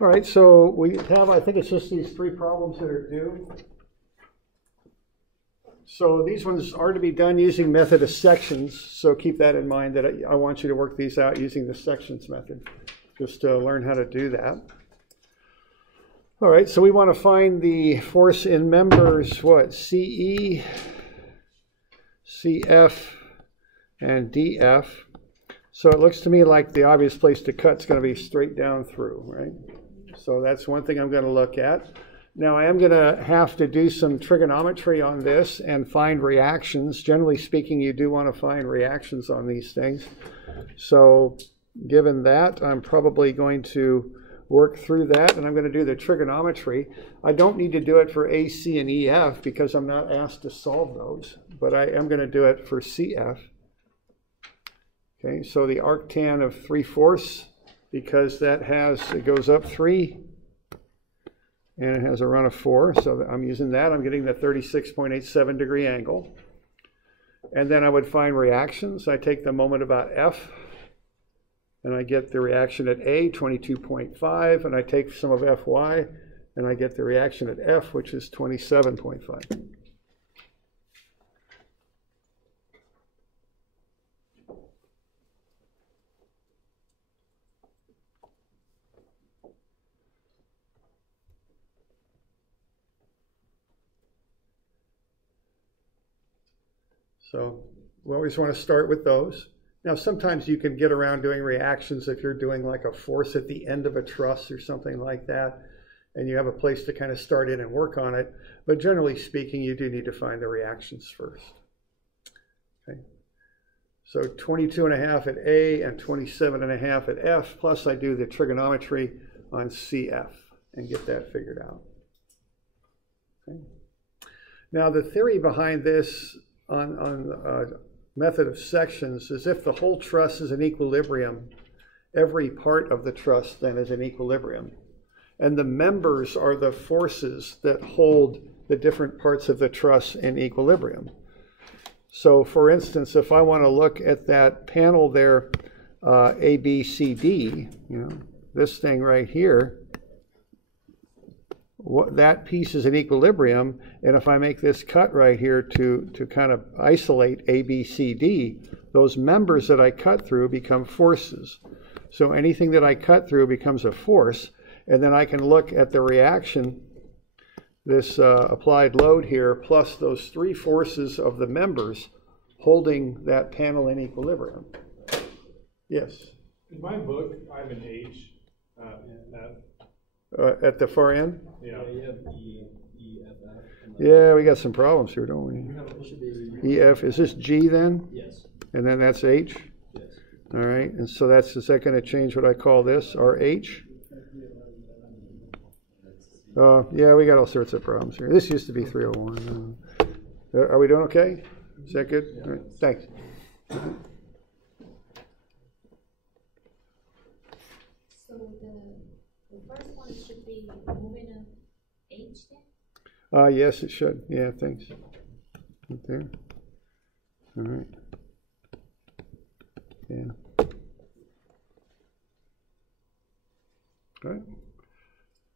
All right, so we have, I think it's just these three problems that are due. So these ones are to be done using method of sections, so keep that in mind that I want you to work these out using the sections method, just to learn how to do that. All right, so we want to find the force in members, what, CE, CF, and DF. So it looks to me like the obvious place to cut is going to be straight down through, right? So that's one thing I'm going to look at. Now I am going to have to do some trigonometry on this and find reactions. Generally speaking, you do want to find reactions on these things. So given that, I'm probably going to work through that, and I'm going to do the trigonometry. I don't need to do it for AC and EF because I'm not asked to solve those, but I am going to do it for CF. Okay, so the arctan of 3/4, because that has, it goes up 3 and it has a run of 4, so I'm using that. I'm getting the 36.87 degree angle. And then I would find reactions. I take the moment about F and I get the reaction at A, 22.5, and I take some of Fy and I get the reaction at F, which is 27.5. So we always want to start with those. Now, sometimes you can get around doing reactions if you're doing like a force at the end of a truss or something like that, and you have a place to kind of start in and work on it. But generally speaking, you do need to find the reactions first. Okay. So 22.5 at A and 27.5 at F, plus I do the trigonometry on CF and get that figured out. Okay. Now, the theory behind this on method of sections is if the whole truss is in equilibrium, every part of the truss then is in equilibrium. And the members are the forces that hold the different parts of the truss in equilibrium. So for instance, if I want to look at that panel there, A, B, C, D, this thing right here, that piece is in equilibrium, and if I make this cut right here to kind of isolate A, B, C, D, those members that I cut through become forces. So anything that I cut through becomes a force, and then I can look at the reaction, this applied load here, plus those three forces of the members holding that panel in equilibrium. Yes? In my book, I'm an H. At the far end? Yeah. You have E, F, F. Yeah, we got some problems here, don't we? E, F, is this G then? Yes. And then that's H? Yes. All right, and so is that going to change what I call this, our H? Yeah, we got all sorts of problems here. This used to be 301. Are we doing okay? Is that good? Yeah. All right, thanks. So the first one should be moving of H then? Yes, it should. Yeah, thanks. Right there. All right. Yeah. All right.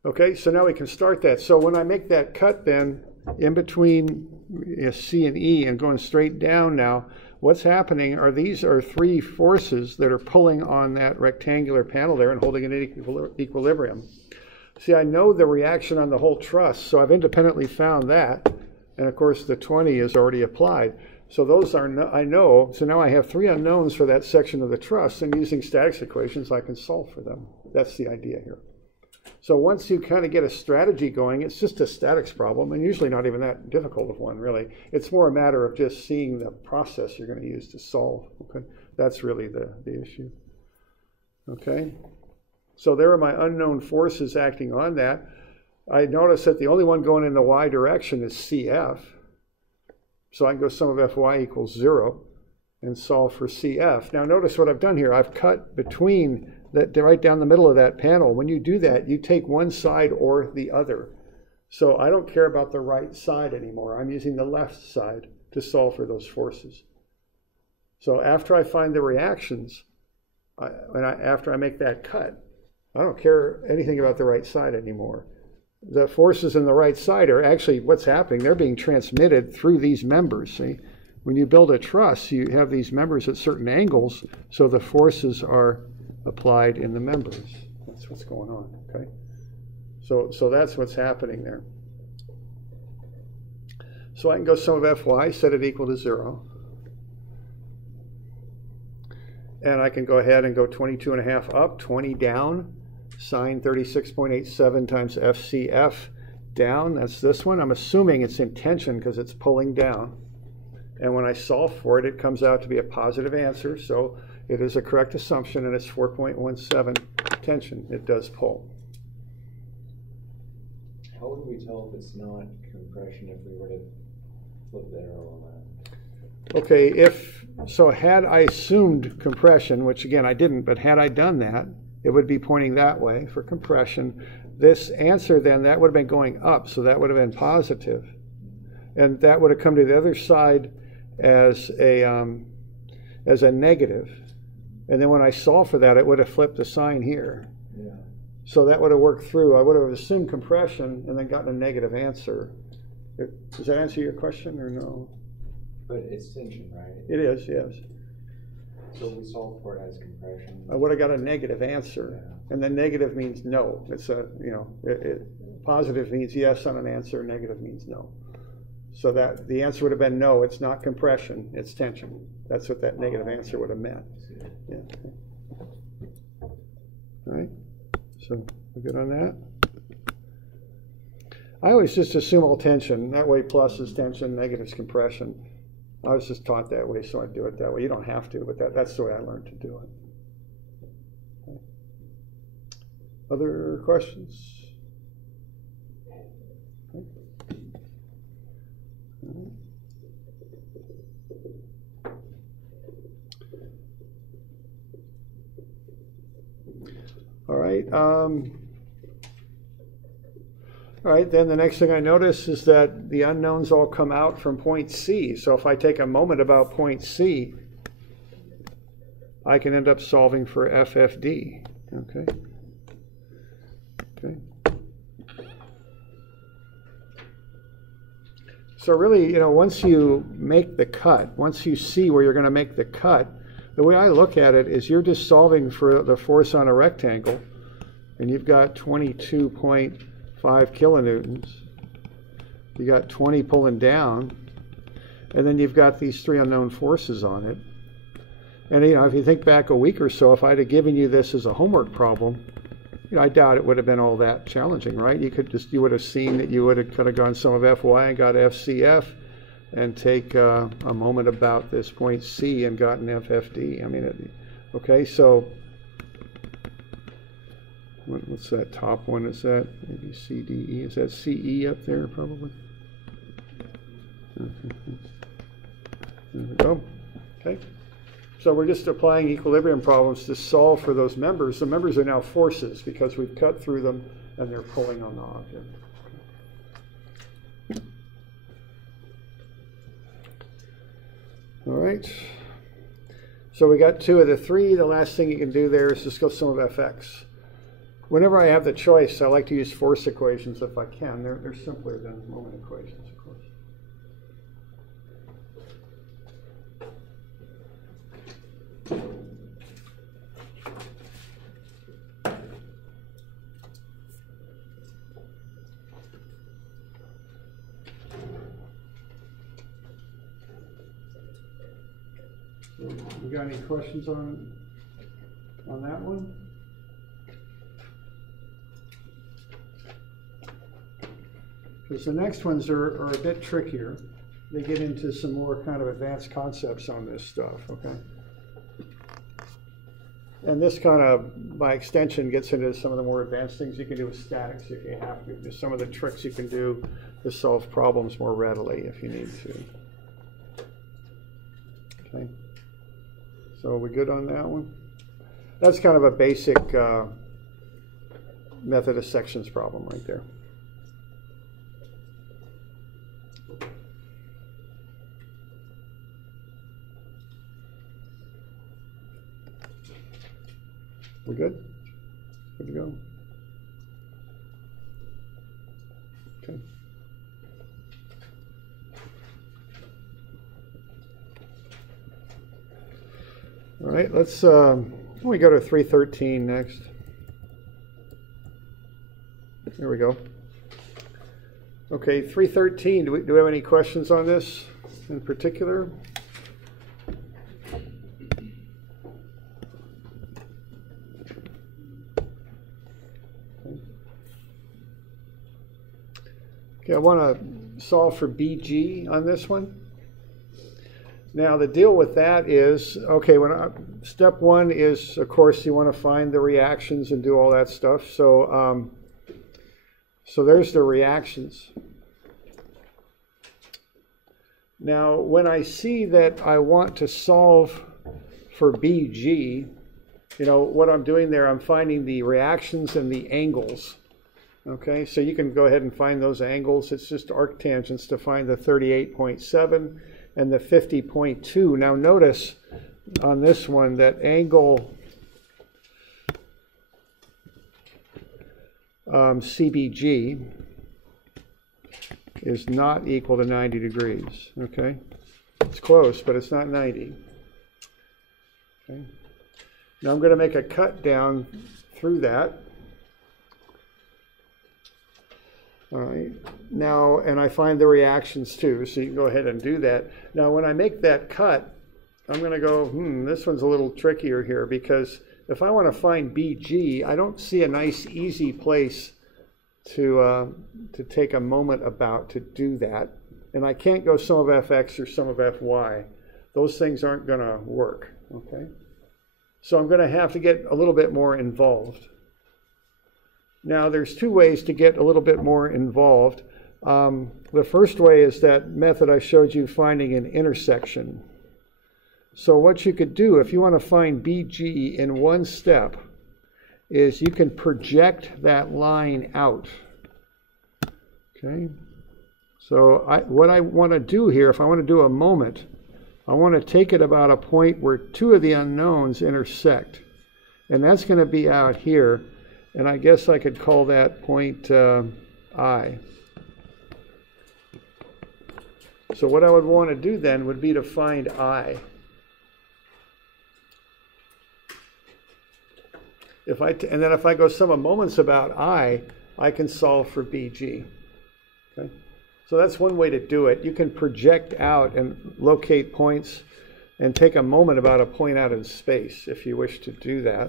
Okay, so now we can start that. So when I make that cut then, in between C and E and going straight down now, what's happening are these are three forces that are pulling on that rectangular panel there and holding it in equilibrium. See, I know the reaction on the whole truss, so I've independently found that. And of course, the 20 is already applied. So those are, I know, so now I have three unknowns for that section of the truss, and using statics equations, I can solve for them. That's the idea here. So once you kind of get a strategy going, it's just a statics problem, and usually not even that difficult of one, really. It's more a matter of just seeing the process you're going to use to solve. Okay, that's really the issue. Okay, so there are my unknown forces acting on that. I notice that the only one going in the y direction is CF. So I can go sum of Fy equals 0 and solve for CF. Now notice what I've done here. I've cut between that, right down the middle of that panel. When you do that, you take one side or the other. So I don't care about the right side anymore. I'm using the left side to solve for those forces. So after I find the reactions, after I make that cut, I don't care anything about the right side anymore. The forces in the right side are actually what's happening. They're being transmitted through these members, see? When you build a truss, you have these members at certain angles, so the forces are applied in the members. That's what's going on, okay? So that's what's happening there. So I can go sum of Fy, set it equal to 0. And I can go ahead and go 22.5 up, 20 down, sine 36.87 times FCF down. That's this one. I'm assuming it's in tension because it's pulling down. And when I solve for it, it comes out to be a positive answer. So it is a correct assumption, and it's 4.17 tension. It does pull. How would we tell if it's not compression if we were to flip the arrow on that? Okay, so had I assumed compression, which again I didn't, but had I done that, it would be pointing that way for compression. This answer then, that would have been going up, so that would have been positive. And that would have come to the other side as a negative. And then when I solve for that, it would have flipped the sign here. Yeah. So that would have worked through. I would have assumed compression and then gotten a negative answer. Does that answer your question or no? But it's tension, right? It is, yes. So we solve for it as compression. I would have got a negative answer. Yeah. And then negative means no. It's a, positive means yes on an answer, negative means no. So that the answer would have been no, it's not compression, it's tension. That's what that negative answer would have meant. Yeah. All right. So we're good on that. I always just assume all tension. That way plus is tension, negative is compression. I was just taught that way, so I do it that way. You don't have to, but that's the way I learned to do it. Okay. Other questions? Okay. All right. All right, then the next thing I notice is that the unknowns all come out from point C. So if I take a moment about point C, I can end up solving for FFD. Okay. Okay. So really, once you make the cut, once you see where you're going to make the cut, the way I look at it is you're just solving for the force on a rectangle, and you've got 22.5 kilonewtons. You got 20 pulling down, and then you've got these 3 unknown forces on it. And if you think back a week or so, if I'd have given you this as a homework problem, I doubt it would have been all that challenging, right? You would have seen that you would have kind of gone sum of Fy and got FCF, and take a moment about this point C and gotten FFD. I mean, okay, so what's that top one? Is that maybe CDE? Is that CE up there probably? There we go. Okay. So we're just applying equilibrium problems to solve for those members. The members are now forces because we've cut through them and they're pulling on the object. All right. So we got 2 of the 3. The last thing you can do there is just go sum of Fx. Whenever I have the choice, I like to use force equations if I can. They're simpler than moment equations, of course. You got any questions on that one? Because the next ones are a bit trickier. They get into some more kind of advanced concepts on this stuff, okay? And this kind of, by extension, gets into some of the more advanced things you can do with statics if you have to. Just some of the tricks you can do to solve problems more readily if you need to. Okay. So are we good on that one? That's kind of a basic method of sections problem right there. We good? Good to go. Okay. All right, let's we go to 313 next. There we go. Okay, 313. Do we have any questions on this in particular? Okay, I want to solve for BG on this one. Now the deal with that is, okay, step one is, of course, you want to find the reactions and do all that stuff. So, so there's the reactions. Now, when I see that I want to solve for BG, you know, what I'm doing there, I'm finding the reactions and the angles. Okay, so you can go ahead and find those angles. It's just arctangents to find the 38.7 and the 50.2. Now notice on this one that angle CBG is not equal to 90 degrees. Okay, it's close, but it's not 90. Okay, now I'm going to make a cut down through that. All right, now, and I find the reactions too, so you can go ahead and do that. Now, when I make that cut, I'm going to go, this one's a little trickier here, because if I want to find BG, I don't see a nice, easy place to take a moment about to do that. And I can't go sum of fx or sum of fy. Those things aren't going to work, okay? So I'm going to have to get a little bit more involved. Now, there's two ways to get a little bit more involved. The first way is that method I showed you, finding an intersection. So what you could do, if you want to find BG in one step, is you can project that line out. Okay? So what I want to do here, if I want to do a moment, I want to take it about a point where two of the unknowns intersect. And that's going to be out here. And I guess I could call that point I. So what I would want to do then would be to find I. And then if I go sum of moments about I can solve for BG. Okay? So that's one way to do it. You can project out and locate points and take a moment about a point out in space if you wish to do that.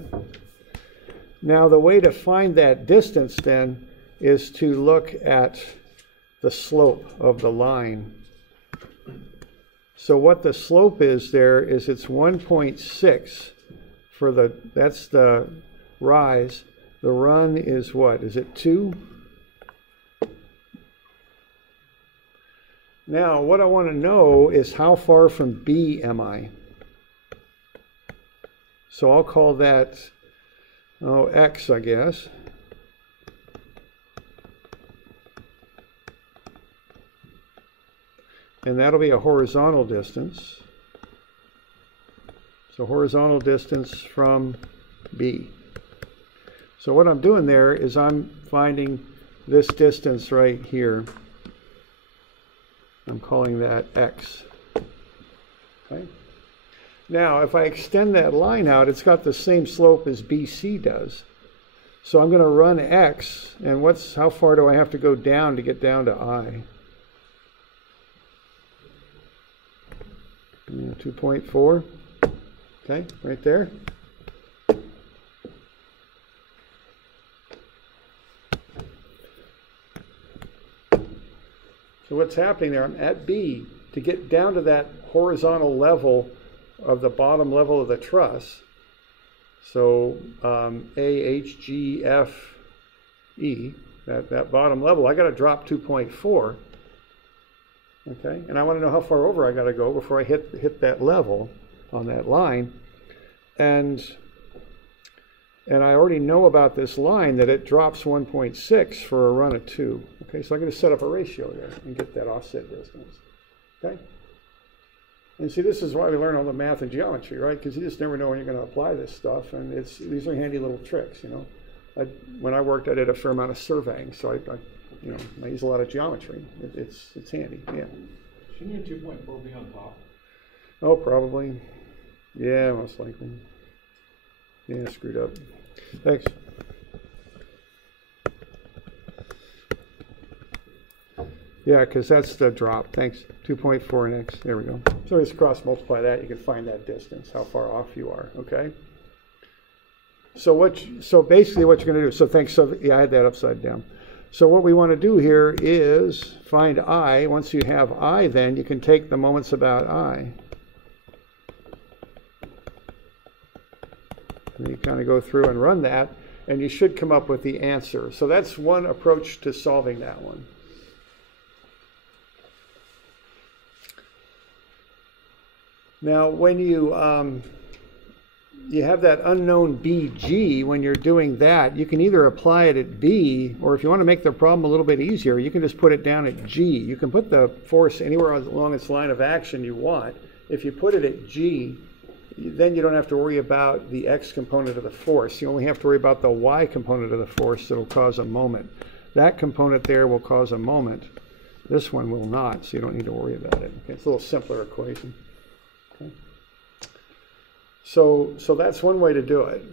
Now, the way to find that distance, then, is to look at the slope of the line. So what the slope is there is it's 1.6 for that's the rise. The run is what? Is it 2? Now, what I want to know is how far from B am I? So I'll call that X, I guess. And that'll be a horizontal distance. So horizontal distance from B. So what I'm doing there is I'm finding this distance right here. I'm calling that X. Okay. Now, if I extend that line out, it's got the same slope as BC does. So I'm going to run X, and how far do I have to go down to get down to I? 2.4. Okay, right there. So what's happening there? I'm at B. To get down to that horizontal level of the bottom level of the truss. So A, H, G, F, E, that bottom level, I got to drop 2.4. Okay, and I want to know how far over I got to go before I hit that level on that line. And I already know about this line that it drops 1.6 for a run of 2. Okay, so I'm going to set up a ratio there and get that offset distance. Okay? And see, this is why we learn all the math and geometry, right? Because you just never know when you're going to apply this stuff, and these are handy little tricks, you know. when I worked, I did a fair amount of surveying, so I use a lot of geometry. It's handy, yeah. Shouldn't your 2.4 be on top? Oh, probably. Yeah, most likely. Yeah, screwed up. Thanks. Yeah, because that's the drop. Thanks. 2.4 in x. There we go. So just cross multiply that. You can find that distance, how far off you are. Okay. So basically what you're going to do. So thanks. So yeah, I had that upside down. So what we want to do here is find I. Once you have I, then you can take the moments about I. And you kind of go through and run that, and you should come up with the answer. So that's one approach to solving that one. Now, when you have that unknown BG, when you're doing that, you can either apply it at B, or if you want to make the problem a little bit easier, you can just put it down at G. You can put the force anywhere along its line of action you want. If you put it at G, then you don't have to worry about the X component of the force. You only have to worry about the Y component of the force that will cause a moment. That component there will cause a moment. This one will not, so you don't need to worry about it. Okay, it's a little simpler equation. Okay. So that's one way to do it.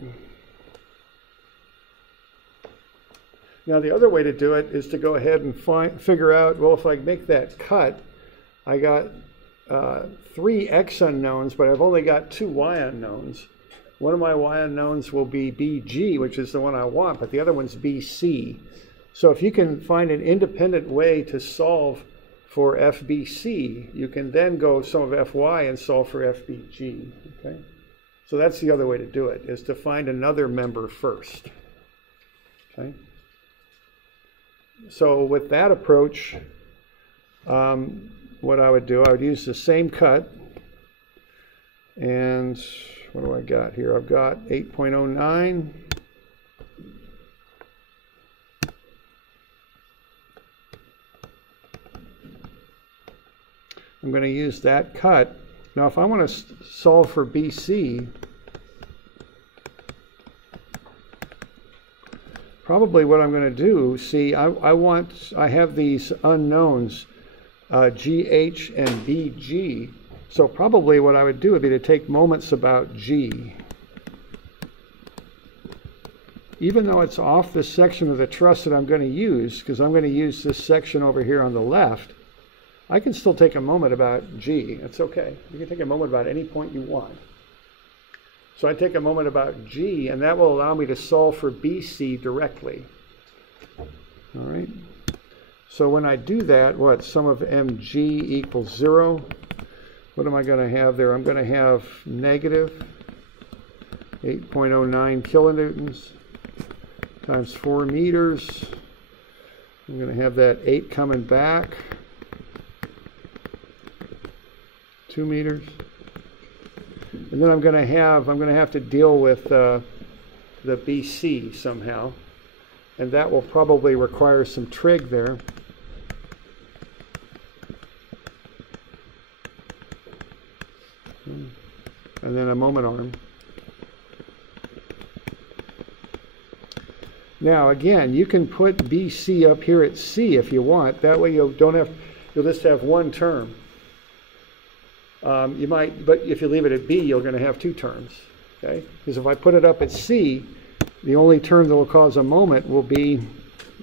Now the other way to do it is to go ahead and figure out, well, if I make that cut, I got 3 X unknowns, but I've only got 2 Y unknowns. One of my Y unknowns will be BG, which is the one I want, but the other one's BC. So if you can find an independent way to solve for FBC, you can then go sum of FY and solve for FBG. Okay? So that's the other way to do it, is to find another member first. Okay? So with that approach, what I would do, I would use the same cut. And what do I got here? I've got 8.09. I'm going to use that cut. Now, if I want to solve for BC, probably what I'm going to do, see, I have these unknowns, GH and BG. So probably what I would do would be to take moments about G. Even though it's off the section of the truss that I'm going to use, because I'm going to use this section over here on the left, I can still take a moment about G. That's okay. You can take a moment about any point you want. So I take a moment about G, and that will allow me to solve for BC directly. All right. So when I do that, what? Sum of mg equals 0. What am I going to have there? I'm going to have negative 8.09 kilonewtons times 4 meters. I'm going to have that 8 coming back. 2 meters. And then I'm going to have to deal with the BC somehow. And that will probably require some trig there. And then a moment arm. Now again, you can put BC up here at C if you want. That way you'll just have one term. You might, but if you leave it at B, you're going to have 2 terms. Okay? Because if I put it up at C, the only term that will cause a moment will be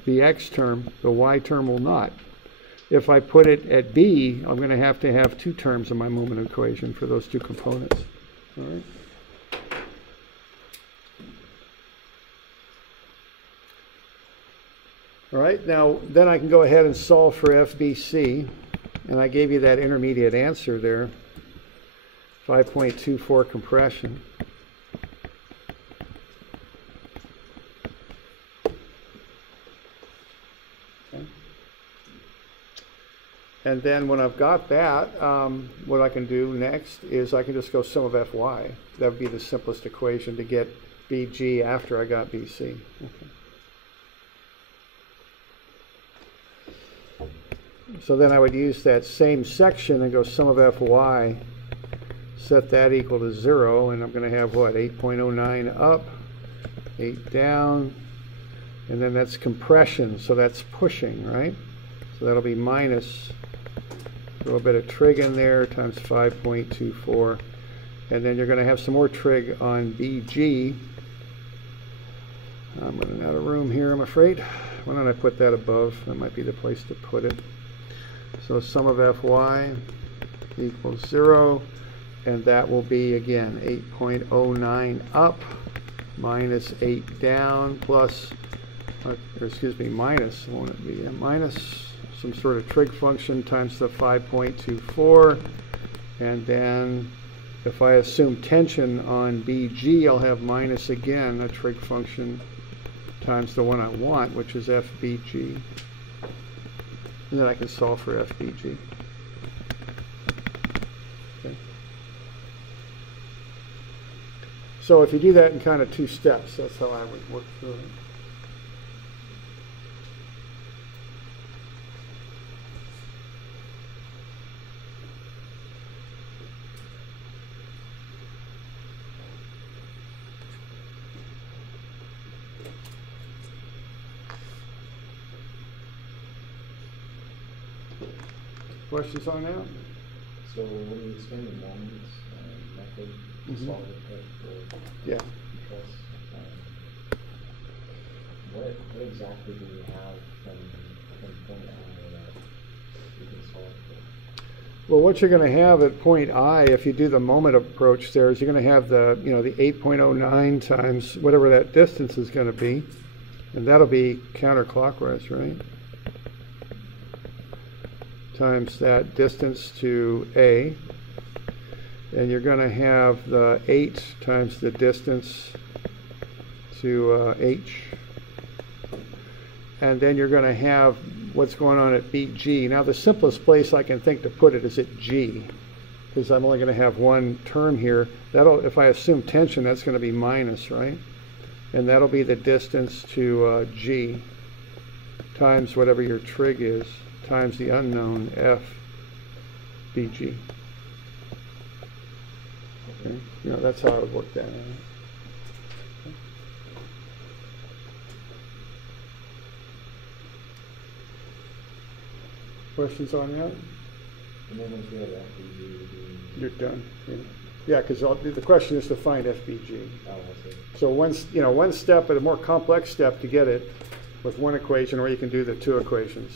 the X term. The Y term will not. If I put it at B, I'm going to have 2 terms in my moment equation for those 2 components. All right. All right, now then I can go ahead and solve for FBC, and I gave you that intermediate answer there, 5.24 compression. Okay. And then when I've got that, what I can do next is I can just go sum of Fy. That would be the simplest equation to get BG after I got BC. Okay. So then I would use that same section and go sum of Fy, set that equal to 0, and I'm going to have what, 8.09 up, 8 down, And then that's compression, so that's pushing, right? So that'll be minus a little bit of trig in there times 5.24. And then you're going to have some more trig on BG. I'm running out of room here, I'm afraid. Why don't I put that above? That might be the place to put it. So sum of Fy equals 0. And that will be, again, 8.09 up minus 8 down plus, or excuse me, minus, won't it be? Minus some sort of trig function times the 5.24. And then if I assume tension on BG, I'll have minus again a trig function times the one I want, which is FBG. And then I can solve for FBG. Okay. So if you do that in kind of 2 steps, that's how I would work through it. Questions on that? So when you explain the moments method to solve it for Yeah. compress, what exactly do we have from point I that we can solve for? Well, what you're going to have at point I, if you do the moment approach there, is you're going to have the, the 8.09 times whatever that distance is going to be, and that'll be counterclockwise, right? Times that distance to A, and you're going to have the 8 times the distance to H, and then you're going to have what's going on at BG. Now the simplest place I can think to put it is at G, because I'm only going to have one term here. That'll, if I assume tension, that's going to be minus, right? And that'll be the distance to G times whatever your trig is, times the unknown F BG. Okay. That's how I would work that out. Okay. Questions on that? And then once we have FBG, you're done. Yeah, because the question is to find FBG. Oh, I see. So one step, a more complex step to get it with one equation, or you can do the 2 equations,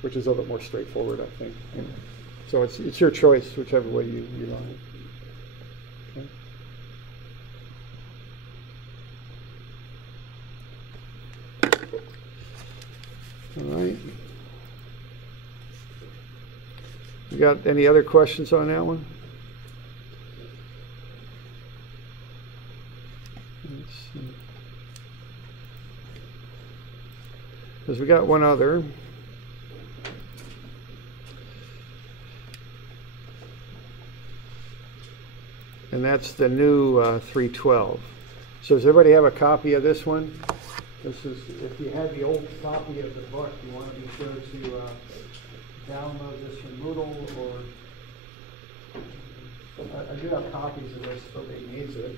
which is a little bit more straightforward, I think. So it's your choice, whichever way you like. Okay. All right. You got any other questions on that one? Let's see. Because we got one other. And that's the new 312. So does everybody have a copy of this one? This is, if you had the old copy of the book, you want to be sure to download this from Moodle, or I do have copies of this, if nobody needs it.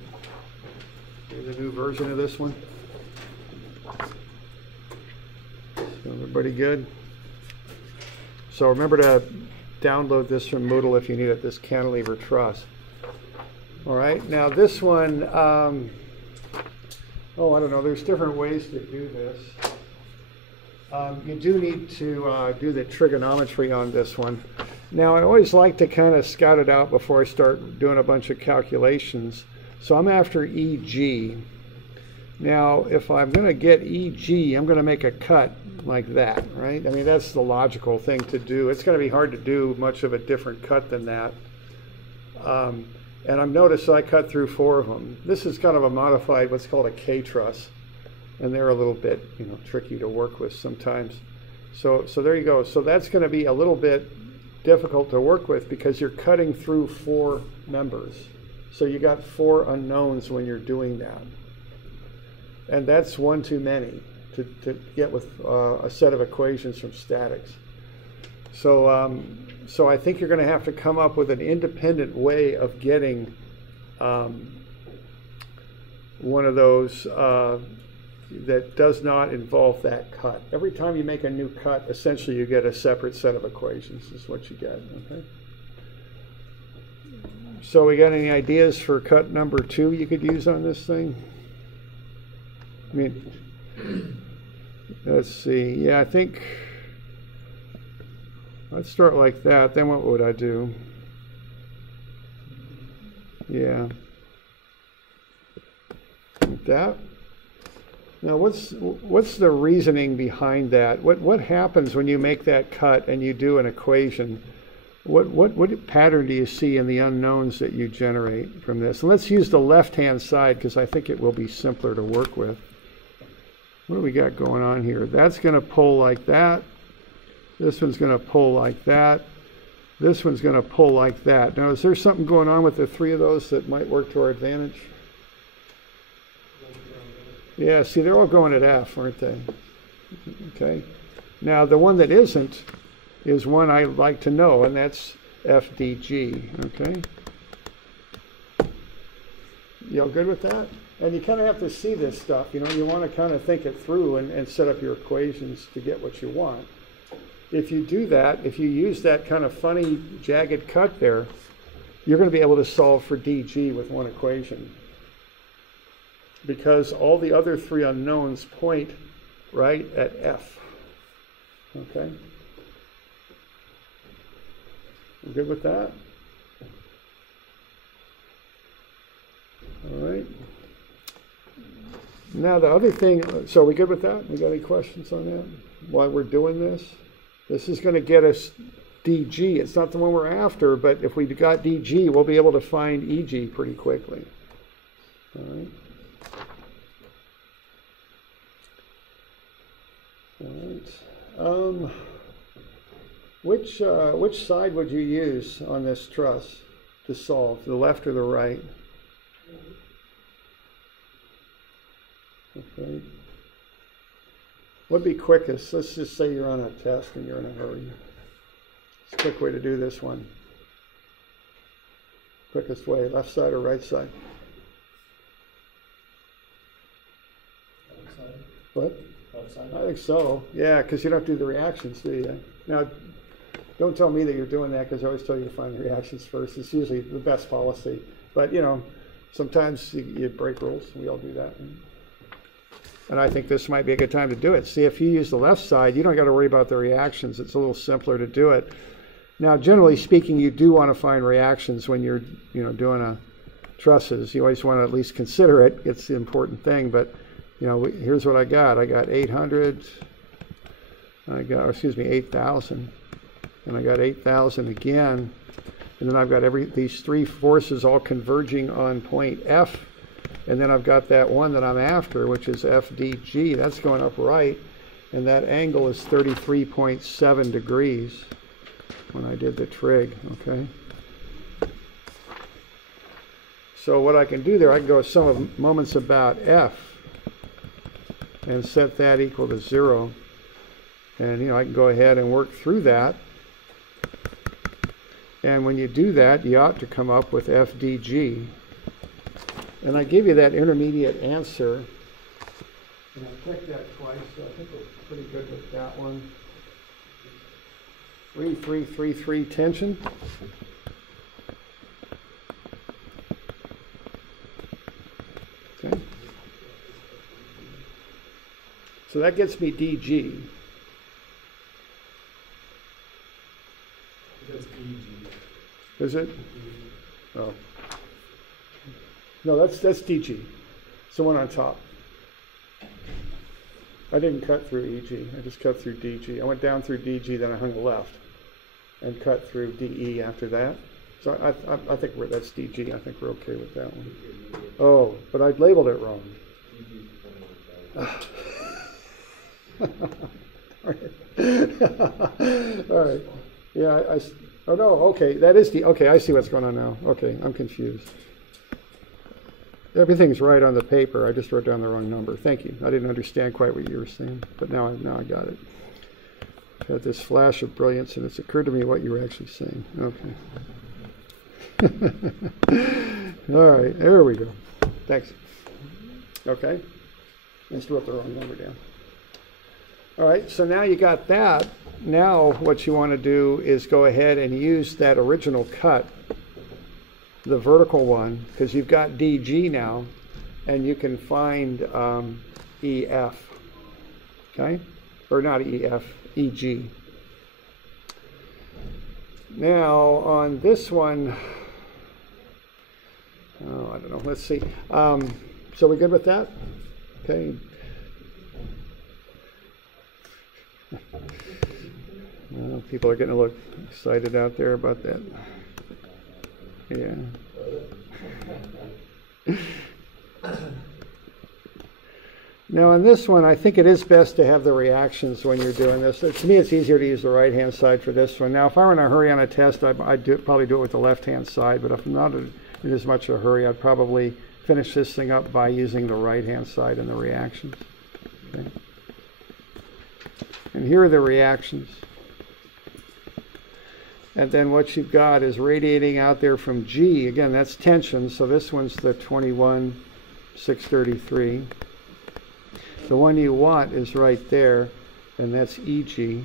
Here's a new version of this one. So everybody good? So remember to download this from Moodle if you need it, this cantilever truss. All right, now this one, I don't know, there's different ways to do this. You do need to do the trigonometry on this one. Now, I always like to kind of scout it out before I start doing a bunch of calculations. So I'm after EG. Now, if I'm going to get EG, I'm going to make a cut like that, right? I mean, that's the logical thing to do. It's going to be hard to do much of a different cut than that. And I've noticed I cut through 4 of them. This is kind of a modified, what's called a K-truss. And they're a little bit, tricky to work with sometimes. So there you go. So that's going to be a little bit difficult to work with because you're cutting through 4 members. So you got 4 unknowns when you're doing that. And that's one too many to get with a set of equations from statics. So, so I think you're going to have to come up with an independent way of getting one of those that does not involve that cut. Every time you make a new cut, essentially you get a separate set of equations is what you get, okay? So we got any ideas for cut number 2 you could use on this thing? I mean, let's see. Yeah, I think let's start like that. Then what would I do? Yeah. Like that. Now, what's the reasoning behind that? What happens when you make that cut and you do an equation? What pattern do you see in the unknowns that you generate from this? And let's use the left-hand side because I think it will be simpler to work with. What do we got going on here? That's going to pull like that. This one's going to pull like that. This one's going to pull like that. Now, is there something going on with the 3 of those that might work to our advantage? Yeah, see, they're all going at F, aren't they? Okay. Now, the one that isn't is one I like to know, and that's FDG, okay? You all good with that? And you kind of have to see this stuff, you know, you want to kind of think it through and set up your equations to get what you want. If you do that, if you use that kind of funny jagged cut there, you're going to be able to solve for DG with one equation. Because all the other 3 unknowns point right at F. Okay? You good with that? All right. Now the other thing, so are we good with that? We got any questions on that? While we're doing this? This is going to get us DG. It's not the one we're after, but if we got DG, we'll be able to find EG pretty quickly. All right. All right. Which side would you use on this truss to solve, the left or the right? Okay. What'd be quickest? Let's just say you're on a test and you're in a hurry. It's a quick way to do this one. Quickest way, left side or right side? Left side. What? Left side. I think so. Yeah, because you don't do the reactions, do you? Now, don't tell me that you're doing that because I always tell you to find the reactions first. It's usually the best policy. But, you know, sometimes you break rules. We all do that. And I think this might be a good time to do it. See, if you use the left side, you don't got to worry about the reactions. It's a little simpler to do it. Now, generally speaking, you do want to find reactions when you're, doing trusses. You always want to at least consider it. It's the important thing. But, here's what I got. I got 800. 8,000. And I got 8,000 again. And then I've got these 3 forces all converging on point F. And then I've got that one that I'm after, which is FDG. That's going up right. And that angle is 33.7 degrees when I did the trig, okay? So what I can do there, I can go sum of moments about F and set that equal to 0. And, I can go ahead and work through that. And when you do that, you ought to come up with FDG. And I give you that intermediate answer. And I checked that twice, so I think we're pretty good with that one. 3,333 tension. Okay. So that gets me DG. That's EG. Is it? Oh. No, that's DG. It's the one on top. I didn't cut through EG. I just cut through DG. I went down through DG, then I hung left and cut through DE after that. So I think that's DG. I think we're okay with that one. Oh, but I labeled it wrong. All right. Yeah, oh no, okay, that is okay, I see what's going on now. Okay, I'm confused. Everything's right on the paper. I just wrote down the wrong number. Thank you. I didn't understand quite what you were saying, but now I got it. Got this flash of brilliance, and it's occurred to me what you were actually saying. Okay. All right, there we go. Thanks. Okay. I just wrote the wrong number down. All right, so now you got that. Now what you want to do is go ahead and use that original cut, the vertical one, because you've got DG now, and you can find EF, okay? Or not EF, EG. Now on this one, oh, I don't know, let's see. So we good with that? Okay. Well, people are getting a little excited out there about that. Yeah. Now on this one, I think it is best to have the reactions when you're doing this. To me, it's easier to use the right-hand side for this one. Now, if I were in a hurry on a test, I'd probably do it with the left-hand side, but if I'm not in as much of a hurry, I'd probably finish this thing up by using the right-hand side in the reactions. Okay. And here are the reactions. And then what you've got is radiating out there from G. Again, that's tension, so this one's the 21,633. The one you want is right there, and that's EG.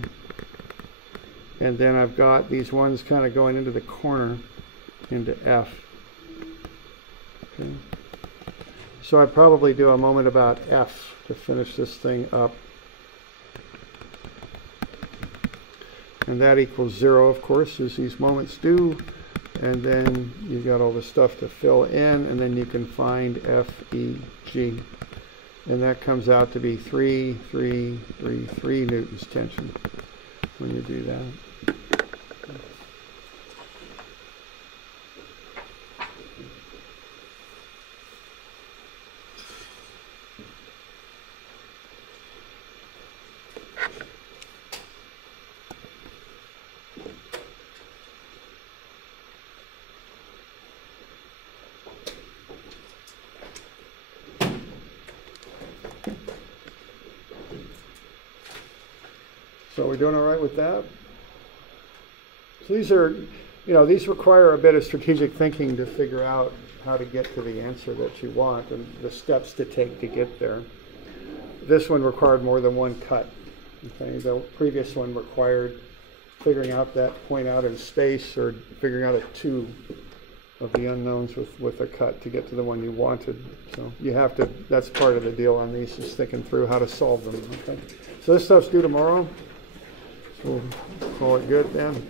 And then I've got these ones kind of going into the corner, into F. Okay. So I'd probably do a moment about F to finish this thing up. And that equals 0, of course, as these moments do. And then you've got all the stuff to fill in, and then you can find F, E, G. And that comes out to be 3, 3, 3, 3 newtons tension when you do that. So we're doing all right with that? So these are, these require a bit of strategic thinking to figure out how to get to the answer that you want and the steps to take to get there. This one required more than one cut. Okay, the previous one required figuring out that point out in space or figuring out a 2 of the unknowns with a cut to get to the one you wanted. So you have to, that's part of the deal on these, is thinking through how to solve them. Okay, so this stuff's due tomorrow. We'll call it good then.